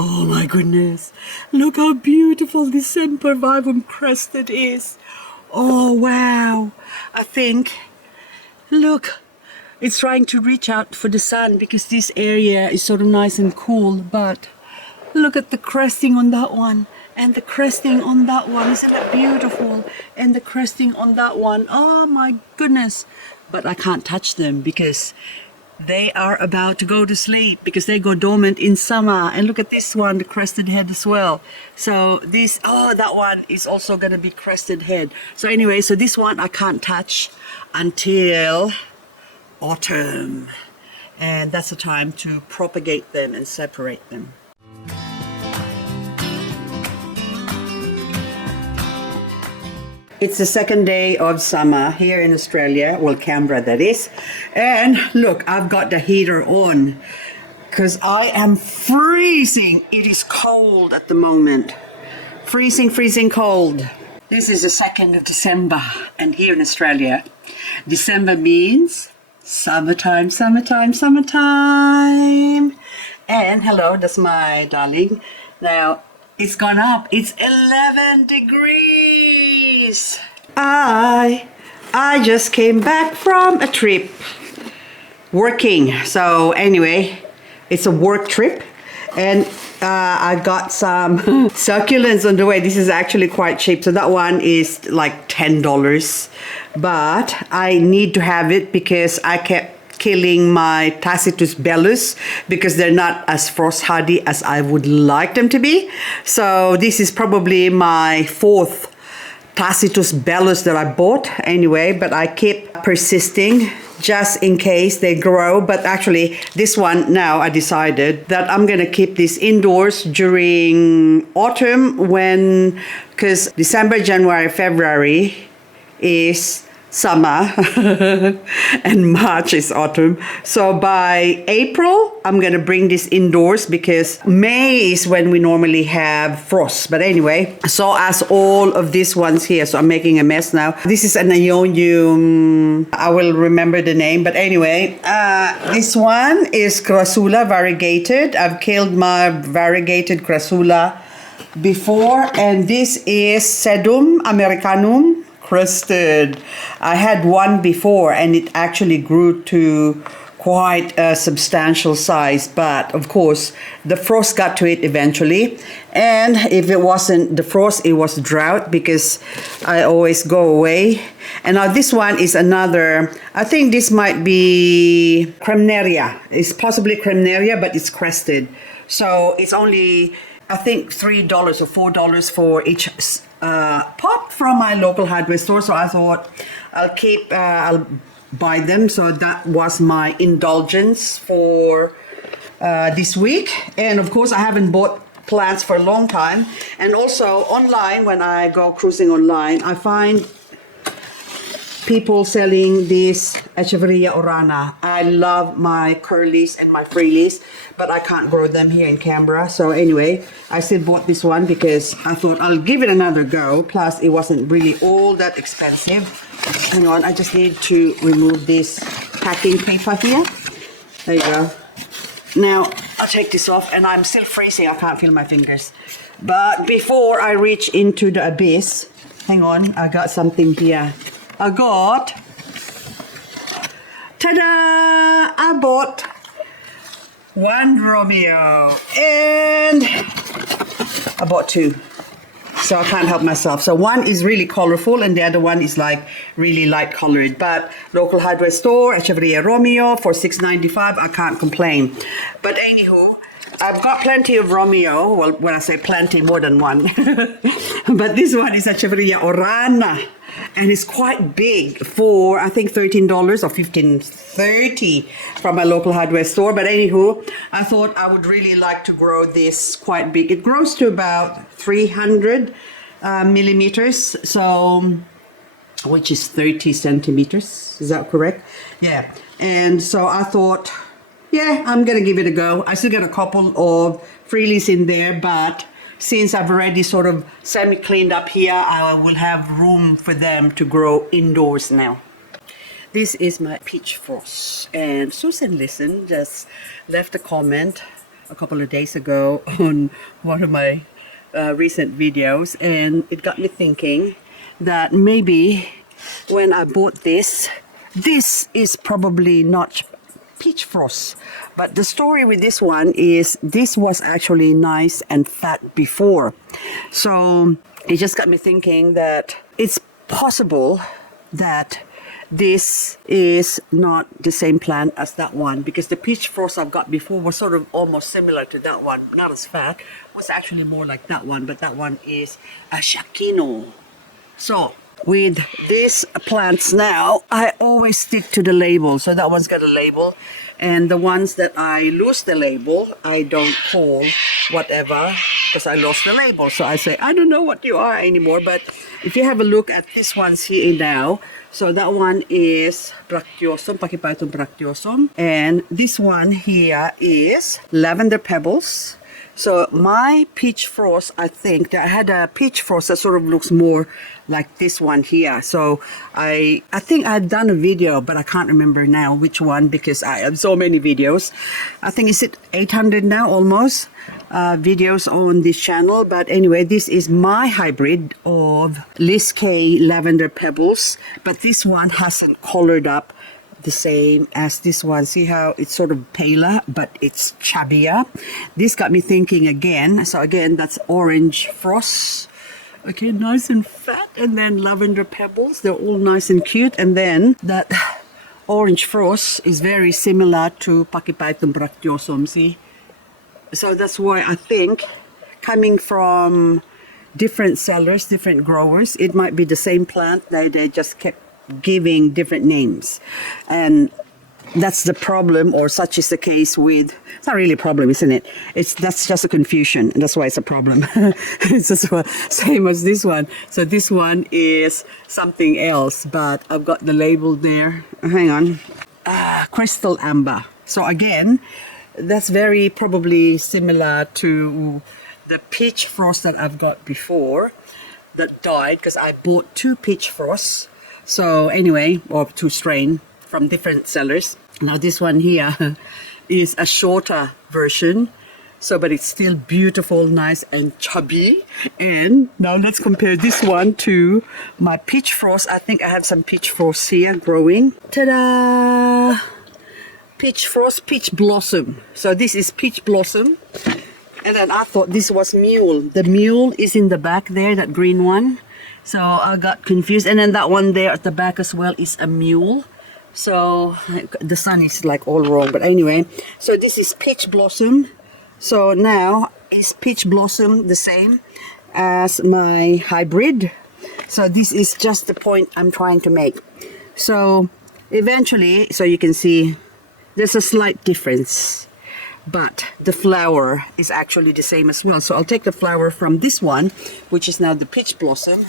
Oh my goodness. Look how beautiful this Sempervivum crested is. Oh wow. I think, look, it's trying to reach out for the sun because this area is sort of nice and cool, but look at the cresting on that one and the cresting on that one. Isn't that beautiful? And the cresting on that one. Oh my goodness. But I can't touch them because they are about to go to sleep because they go dormant in summer. And look at this one, the crested head as well. So this, oh, that one is also going to be crested head. So anyway, so this one I can't touch until autumn. And that's the time to propagate them and separate them. It's the second day of summer here in Australia, well, Canberra that is. And look, I've got the heater on because I am freezing. It is cold at the moment. Freezing, freezing cold. This is the 2nd of December, and here in Australia, December means summertime, summertime, summertime. And hello, that's my darling. Now, it's gone up. It's 11 degrees. I just came back from a trip working. So anyway, it's a work trip. And I got some succulents on the way. This is actually quite cheap. So that one is like $10. But I need to have it because I kept killing my Tacitus bellus because they're not as frost hardy as I would like them to be. So this is probably my 4th Tacitus bellus that I bought anyway, but I keep persisting just in case they grow. But actually this one now I decided that I'm gonna keep this indoors during autumn because December, January, February is summer and March is autumn. So by April I'm gonna bring this indoors because May is when we normally have frost. But anyway, so as all of these ones here, so I'm making a mess now. This is an Ionium, I will remember the name, but anyway, this one is Crassula variegated. I've killed my variegated Crassula before, and this is Sedum Americanum crested. I had one before and it actually grew to quite a substantial size, but of course the frost got to it eventually. And if it wasn't the frost, it was drought because I always go away. And now this one is another, I think this might be Cremneria. It's possibly Cremneria, but it's crested. So it's only, I think, $3 or $4 for each pot from my local hardware store. So I thought I'll buy them. So that was my indulgence for this week. And of course I haven't bought plants for a long time. And also online, when I go cruising online, I find people selling this Echeveria orana. I love my curlies and my freelies, but I can't grow them here in Canberra. So anyway, I still bought this one because I thought I'll give it another go. Plus, it wasn't really all that expensive. Hang on, I just need to remove this packing paper here. There you go. Now, I'll take this off, and I'm still freezing. I can't feel my fingers. But before I reach into the abyss, hang on, I got something here. I got, ta-da! I bought one Romeo and I bought 2. So I can't help myself. So one is really colorful and the other one is like really light colored. But local hardware store, Echeveria Romeo for $6.95. I can't complain. But anywho, I've got plenty of Romeo. Well, when I say plenty, more than one. But this one is Echeveria Orana. And it's quite big for, I think, $13 or $15.30 from my local hardware store. But anywho, I thought I would really like to grow this quite big. It grows to about 300 millimeters, so which is 30 centimeters. Is that correct? Yeah. And so I thought, yeah, I'm gonna give it a go. I still got a couple of freelies in there, but since I've already sort of semi-cleaned up here, I will have room for them to grow indoors now. This is my peach frost. And Susan Listen just left a comment a couple of days ago on one of my recent videos, and it got me thinking that maybe when I bought this is probably not peach frost, but the story with this one is this was actually nice and fat before. So it just got me thinking that it's possible that this is not the same plant as that one, because the peach frost I've got before was sort of almost similar to that one, not as fat, was actually more like that one, but that one is a Shakino. So with these plants now, I always stick to the label. So that one's got a label, and the ones that I lose the label, I don't call whatever, because I lost the label. So I say, I don't know what you are anymore. But if you have a look at this ones here now, so that one is Bracteosum, Pachyphytum bracteosum, and this one here is lavender pebbles. So my peach frost, I think that I had a peach frost that sort of looks more like this one here. So I think I had done a video, but I can't remember now which one, because I have so many videos. I think it's 800 now almost videos on this channel. But anyway, this is my hybrid of LizK lavender pebbles, but this one hasn't colored up the same as this one. See how it's sort of paler, but it's chubbier. This got me thinking again. So again, that's orange frost. Okay, nice and fat, and then lavender pebbles. They're all nice and cute. And then that orange frost is very similar to Pachyphytum bracteosum. See? So that's why I think, coming from different sellers, different growers, it might be the same plant. They just kept giving different names, and that's the problem, or such is the case with, it's not really a problem, isn't it? That's just a confusion, and that's why it's a problem. It's just same as this one. So this one is something else, but I've got the label there. Hang on. Crystal amber. So again, that's very probably similar to the peach frost that I've got before that died, because I bought 2 peach frosts. So anyway, or 2 strain from different sellers. Now this one here is a shorter version. So, but it's still beautiful, nice and chubby. And now let's compare this one to my peach frost. I think I have some peach frost here growing. Ta-da! Peach frost, peach blossom. So this is peach blossom. And then I thought this was mule. The mule is in the back there, that green one. So I got confused. And then that one there at the back as well is a mule. So the sun is like all wrong. But anyway, so this is peach blossom. So now is peach blossom the same as my hybrid? So this is just the point I'm trying to make. So eventually, so you can see there's a slight difference, but the flower is actually the same as well. So I'll take the flower from this one, which is now the peach blossom.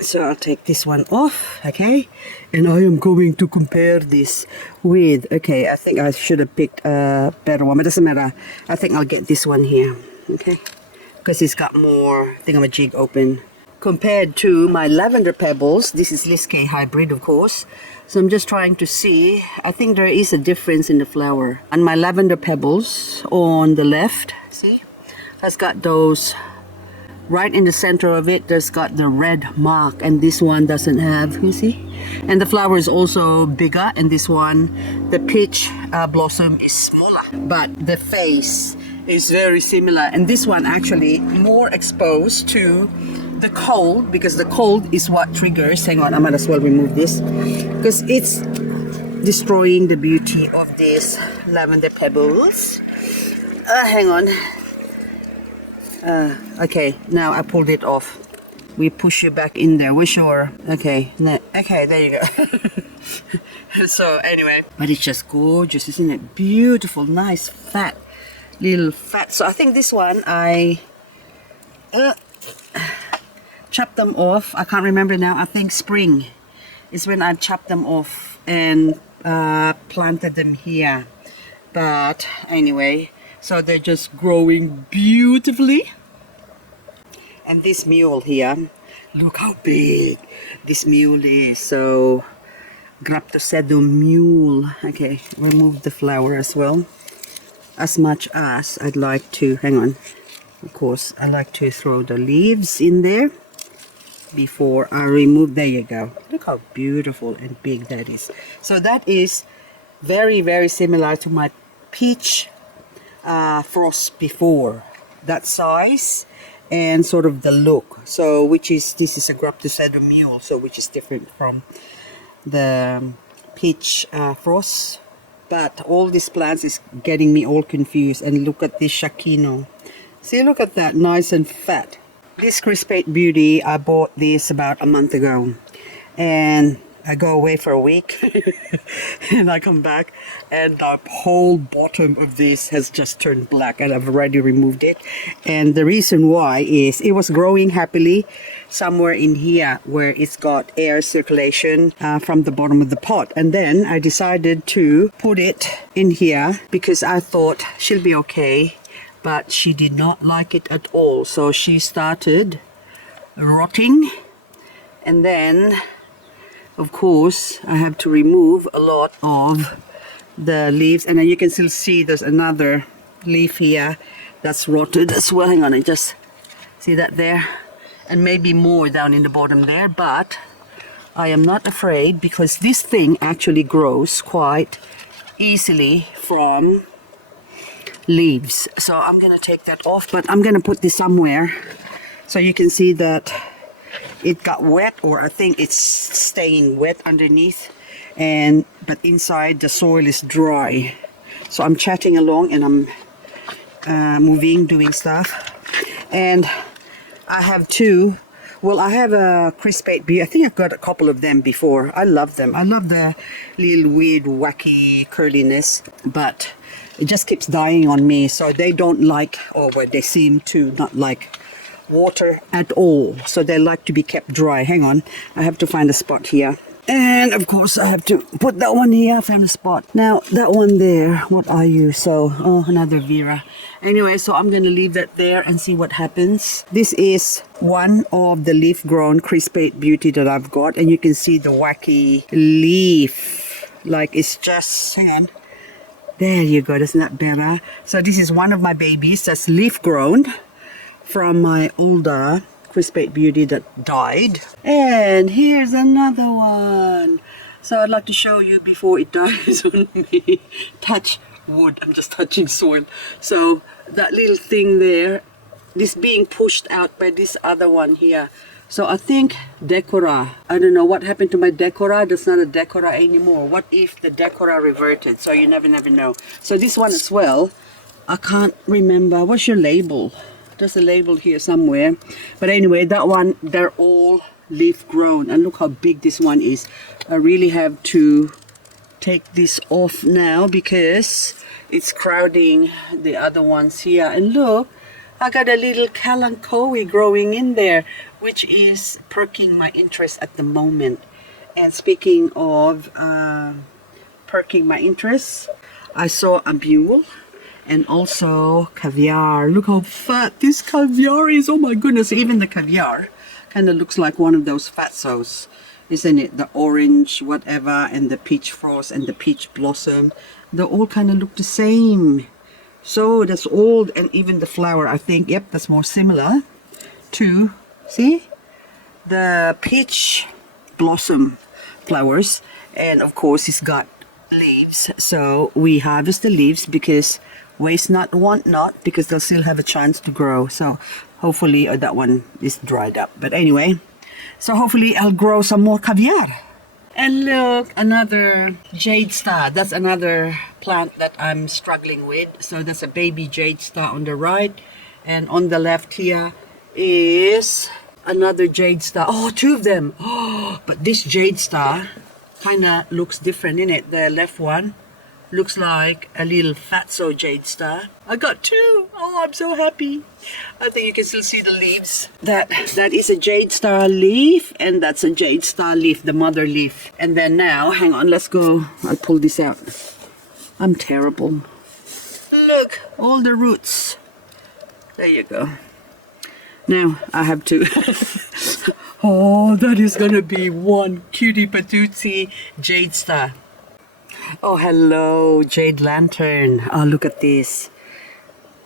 So I'll take this one off, okay? And I am going to compare this with, okay, I think I should have picked a better one, but it doesn't matter. I think I'll get this one here, okay? Because it's got more thingamajig open. Compared to my lavender pebbles, this is LizK hybrid, of course. So I'm just trying to see, I think there is a difference in the flower. And my lavender pebbles on the left, see, has got those, right in the center of it, there's got the red mark, and this one doesn't have, you see? And the flower is also bigger, and this one, the peach blossom is smaller, but the face is very similar. And this one actually more exposed to the cold, because the cold is what triggers, hang on, I might as well remove this, because it's destroying the beauty of these lavender pebbles. Hang on. Okay, now I pulled it off. We push it back in there. We're sure. Okay, okay, there you go. So anyway, but it's just gorgeous, isn't it? Beautiful, nice, fat, little fat. So I think this one I chopped them off. I can't remember now. I think spring is when I chopped them off and planted them here. But anyway, so they're just growing beautifully. And this mule here, look how big this mule is. So Sedum mule. Okay, remove the flower as well. as much as I'd like to, hang on, of course, I like to throw the leaves in there before I remove. There you go. Look how beautiful and big that is. So that is very, very similar to my peach frost before. That size and sort of the look. So this is a Graptopetalum mule, so which is different from the peach frost. But all these plants is getting me all confused. And look at this Shakino. See, look at that, nice and fat. This Crispate Beauty, I bought this about a month ago. And I go away for a week. And I come back and the whole bottom of this has just turned black. And I've already removed it. And the reason why is it was growing happily somewhere in here where it's got air circulation from the bottom of the pot. And then I decided to put it in here because I thought she'll be okay. But she did not like it at all. So she started rotting. And then, of course, I have to remove a lot of the leaves. And then you can still see there's another leaf here that's rotted as well. Hang on, I just see that there. And maybe more down in the bottom there. But I am not afraid because this thing actually grows quite easily from leaves. So I'm gonna take that off, but I'm gonna put this somewhere so you can see that it got wet, or I think it's staying wet underneath, but inside the soil is dry. So I'm chatting along and I'm moving, doing stuff. And I have two. Well, I have a Crispate Beauty. I think I've got a couple of them before. I love them. I love the little weird wacky curliness, but it just keeps dying on me. So they don't like, or well, they seem to not like water at all. So they like to be kept dry. Hang on, I have to find a spot here. And of course I have to put that one here. I found a spot. Now that one there, what are you? So, oh, another Vera. Anyway, so I'm going to leave that there and see what happens. This is one of the leaf-grown Crispate Beauty that I've got. And you can see the wacky leaf. Like it's just, hang on. There you go, isn't that better? So this is one of my babies that's leaf-grown from my older Crispate Beauty that died. And here's another one. So I'd like to show you before it dies on me. Touch wood, I'm just touching soil. So that little thing there, this being pushed out by this other one here. So I think Decora, I don't know what happened to my Decora. That's not a Decora anymore. What if the Decora reverted? So you never know. So this one as well, I can't remember. What's your label? There's a label here somewhere. But anyway, that one, they're all leaf grown. And look how big this one is. I really have to take this off now because it's crowding the other ones here. And look, I got a little Kalanchoe growing in there, which is perking my interest at the moment. And speaking of perking my interest, I saw a mule and also caviar. Look how fat this caviar is. Oh my goodness, even the caviar kind of looks like one of those fatsos, isn't it? The orange whatever and the peach frost and the peach blossom, they all kind of look the same. So that's all, and even the flower, I think, yep, that's more similar to, see, the peach blossom flowers. And of course it's got leaves, so we harvest the leaves because waste not, want not, because they'll still have a chance to grow. So hopefully that one is dried up, but anyway, so hopefully I'll grow some more caviar. And look, another jade star. That's another plant that I'm struggling with. So that's a baby jade star on the right, and on the left here is another jade star. Oh, two of them. Oh, but this jade star kind of looks different in it. The left one looks like a little fatso jade star. I got two. Oh, I'm so happy. I think you can still see the leaves. That is a jade star leaf, and that's a jade star leaf, the mother leaf. And then now, hang on, let's go. I'll pull this out. I'm terrible. Look, all the roots. There you go. Now I have to. Oh, that is gonna be one cutie patootie jade star. Oh, hello, Jade Lantern. Oh, look at this.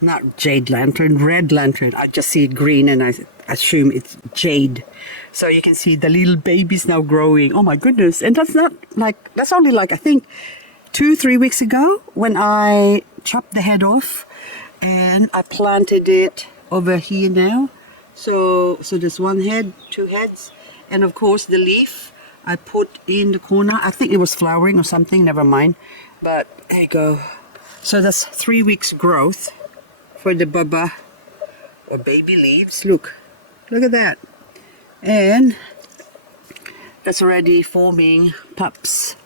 Not Jade Lantern, Red Lantern. I just see it green and I assume it's Jade. So you can see the little babies now growing. Oh my goodness. And that's not like, that's only like, I think 2-3 weeks ago when I chopped the head off and I planted it over here now. So there's one head, two heads. And of course the leaf I put in the corner. I think it was flowering or something, never mind. But there you go. So that's 3 weeks growth for the baba or baby leaves. Look at that. And that's already forming pups.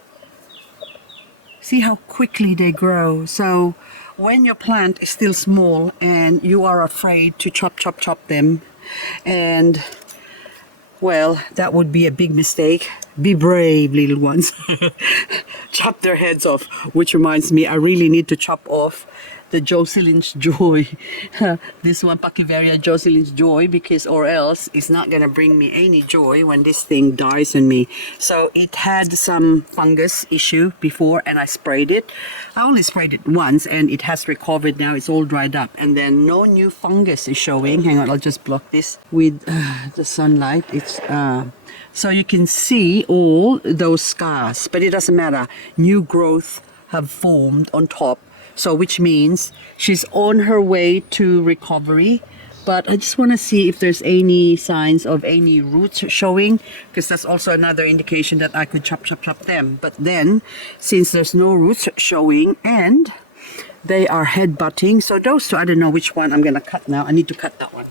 See how quickly they grow. So when your plant is still small and you are afraid to chop them, and well, that would be a big mistake. Be brave, little ones. Chop their heads off. Which reminds me, I really need to chop off the Jocelyn's Joy. This one, Pachyphytum Jocelyn's Joy, because or else it's not gonna bring me any joy when this thing dies on me. So it had some fungus issue before and I sprayed it. I only sprayed it once and it has recovered now. It's all dried up and then no new fungus is showing. Hang on, I'll just block this with the sunlight. It's so you can see all those scars, but it doesn't matter. New growth have formed on top. So which means she's on her way to recovery. But I just want to see if there's any signs of any roots showing, because that's also another indication that I could chop them. But then, since there's no roots showing and they are head-butting, so those two, I don't know which one I'm going to cut now. I need to cut that one.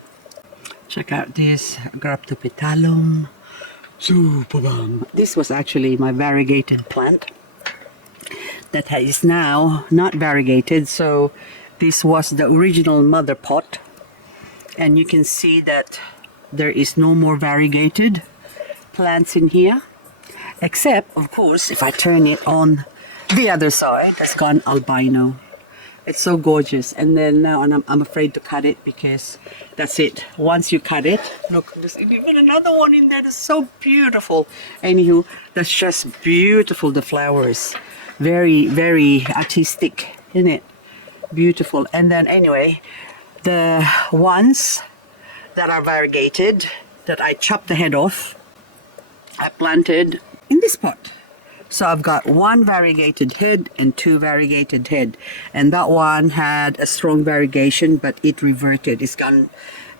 Check out this Graptopetalum. This was actually my variegated plant that is now not variegated. So this was the original mother pot, and you can see that there is no more variegated plants in here, except of course if I turn it on the other side, it's gone albino. It's so gorgeous. And then now I'm afraid to cut it because that's it. Once you cut it, look, there's even another one in there that's so beautiful. Anywho, that's just beautiful, the flowers. Very, very artistic, isn't it? Beautiful. And then anyway, the ones that are variegated, that I chopped the head off, I planted in this pot. So I've got one variegated head and two variegated head. And that one had a strong variegation, but it reverted. It's gone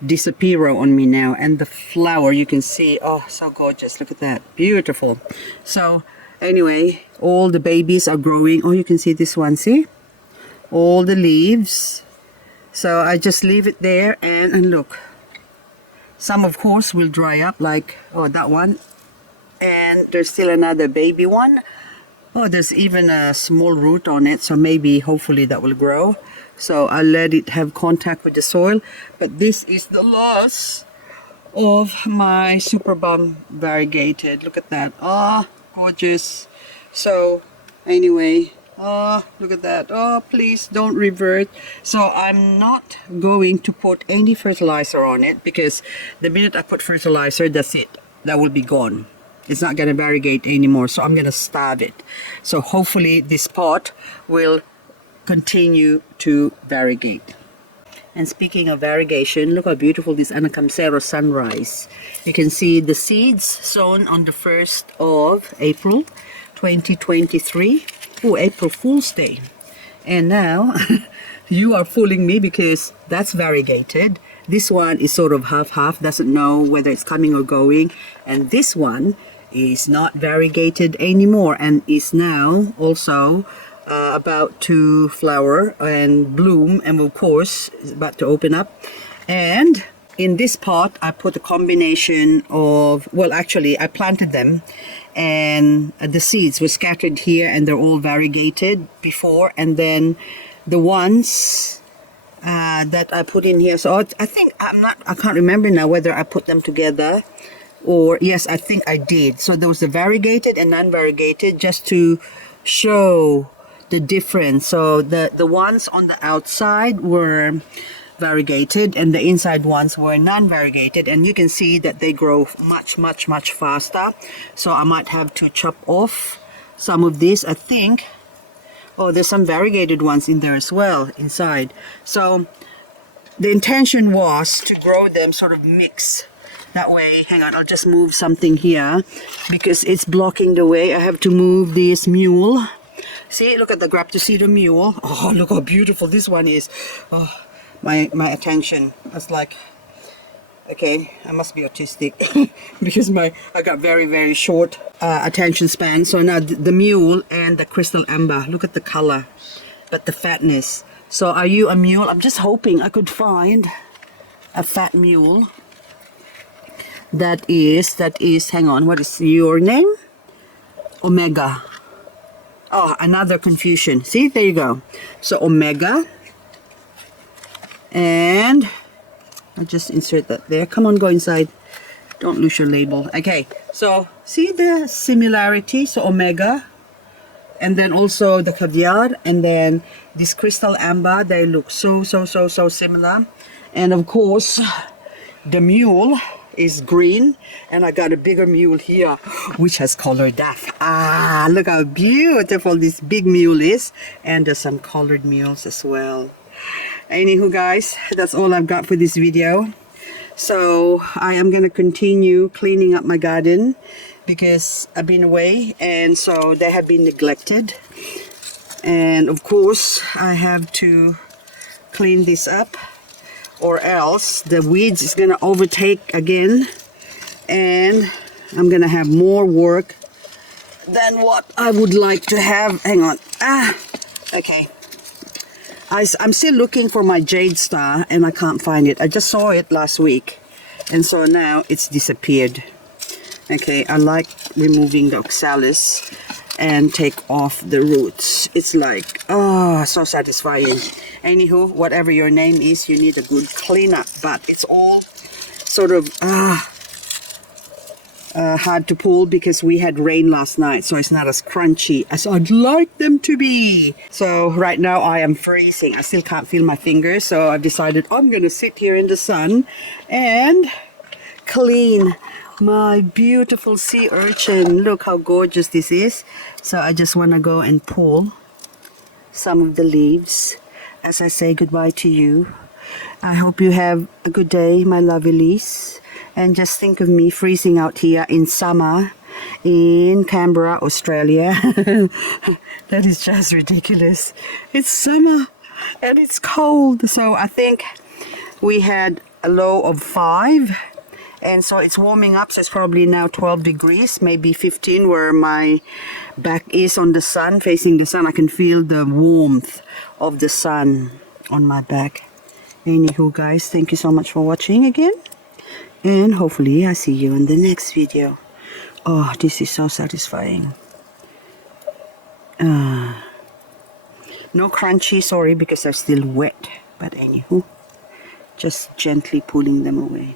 disappear on me now. And the flower, you can see, oh, so gorgeous. Look at that. Beautiful. So anyway, all the babies are growing. Oh, you can see this one, see? All the leaves. So I just leave it there and look. Some, of course, will dry up like, oh, that one. And there's still another baby one. Oh, there's even a small root on it. So maybe, hopefully, that will grow. So I'll let it have contact with the soil. But this is the loss of my super bomb variegated. Look at that. Oh, gorgeous. So anyway, oh, look at that. Oh, please don't revert. So I'm not going to put any fertilizer on it, because the minute I put fertilizer, that's it. That will be gone. It's not going to variegate anymore. So I'm going to starve it. So hopefully this pot will continue to variegate. And speaking of variegation, look how beautiful this Anacamcero sunrise. You can see the seeds sown on the 1st of April 2023. Oh, April Fool's Day. And now you are fooling me because that's variegated. This one is sort of half-half, doesn't know whether it's coming or going. And this one is not variegated anymore and is now also about to flower and bloom, and of course is about to open up. And in this pot I put a combination of, well, actually I planted them and the seeds were scattered here and they're all variegated before, and then the ones that I put in here, so I think I can't remember now whether I put them together or, yes, I think I did. So there was the variegated and non-variegated, just to show the difference. So the ones on the outside were variegated and the inside ones were non-variegated, and you can see that they grow much faster. So I might have to chop off some of this. I think Oh, there's some variegated ones in there as well, inside. So the intention was to grow them sort of mix. That way, hang on, I'll just move something here because it's blocking the way. I have to move this mule. See, look at the Graptopetalum mule. Oh, look how beautiful this one is. Oh, my attention. I was like, okay, I must be autistic because I got very short attention span. So now the mule and the crystal amber. Look at the color, but the fatness. So are you a mule? I'm just hoping I could find a fat mule. That is, hang on, what is your name? Omega. Oh, another confusion. See, there you go. So Omega. And I'll just insert that there. Come on, go inside. Don't lose your label. Okay, so see the similarity. So Omega. And then also the caviar. And then this crystal amber. They look so similar. And of course, the mule is green, and I got a bigger mule here which has colored duff. Ah, look how beautiful this big mule is, and there's some colored mules as well. Anywho guys, that's all I've got for this video. So I am gonna continue cleaning up my garden because I've been away, and so they have been neglected, and of course I have to clean this up, or else the weeds is gonna overtake again, and I'm gonna have more work than what I would like to have. Hang on. Okay. I'm still looking for my jade star and I can't find it. I just saw it last week, and so now it's disappeared. Okay, I like removing the oxalis and take off the roots. It's like, oh, so satisfying. Anywho, whatever your name is, you need a good cleanup, but it's all sort of hard to pull because we had rain last night, so it's not as crunchy as I'd like them to be. So right now I am freezing. I still can't feel my fingers, so I've decided I'm gonna sit here in the sun and clean my beautiful sea urchin. Look how gorgeous this is. So I just want to go and pull some of the leaves as I say goodbye to you. I hope you have a good day, my lovelies. And just think of me freezing out here in summer in Canberra, Australia. That is just ridiculous. It's summer and it's cold. So I think we had a low of 5. And so it's warming up, so it's probably now 12 degrees, maybe 15 where my back is on the sun, facing the sun. I can feel the warmth of the sun on my back. Anywho guys, thank you so much for watching again. And hopefully I see you in the next video. Oh, this is so satisfying. No crunchy, sorry, because they're still wet. But anywho, just gently pulling them away.